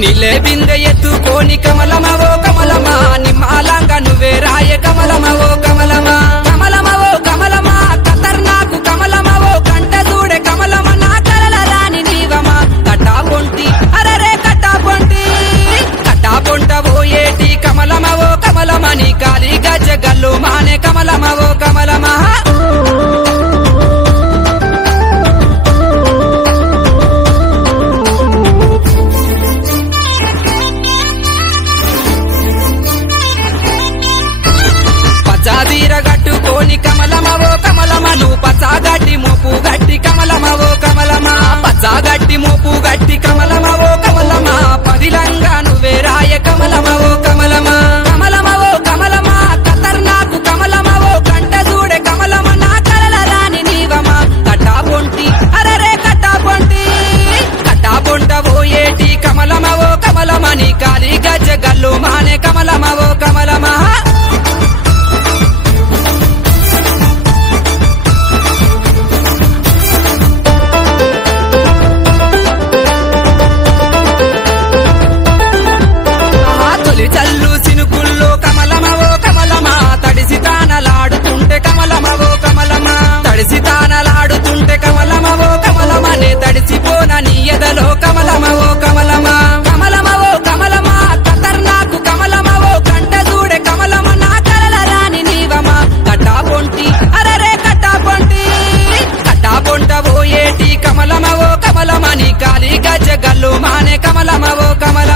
నీలే బిందె ఎత్తుకోని కమలమవో కమలమా నిమ్మాలంగా నువ్వే రాయ కమలమవో కమలమా కమలమవో కమలమా ఖతర్నాకు కమలమవో కంట చూడే కమలమ నా కలల రాని నీవమా కటా పొంటి అరరే కటా పొంటి కటా పొంటవో ఏటి కమలమవో కమలమా నీ కాలి గజ్జ గల్లు మానే కమలమవో కమలమా గట్టుకోని కమలమవో కమలమా నువ్వు పచ్చగడ్డి మోపు గట్టి కమలమవో కమలమా పచ్చగడ్డి మోపు గట్టి కమలమవో కమలమా పదిలంగా నువ్వే రాయ కమలమవో కమలమా కమలమవో కమలమా ఖతర్నాకు కమలమవో కంట చూడే కమలమ నా కలల రాని నీవమా కటా పొంటి అరరే కటా పొంటి కటా పొంటవో ఏటి కమలమవో కమలమా నీ కాలి గజ్జ గల్లు మానే కమలమవో కమలమా చల్లు సినుకుల్లో కమలమవో కమలమా తడిసి తానలాడుతుంటే కమలమవో కమలమా తడిసి తానలాడుతుంటే కమలమవో కమలమా నే తడిసిపోన నీ ఎదలో కమలమవో కమలమా కమలమవో కమలమా ఖతర్నాకు కమలమవో కంట చూడే కమలమ నా కలల రాని నీవమా కటా పొంటి అరరే కటా పొంటి కటా పొంటవో ఏటి కమలమవో కమలమా నీ కాలి గజ్జ గల్లు మానే కమలమవో కమల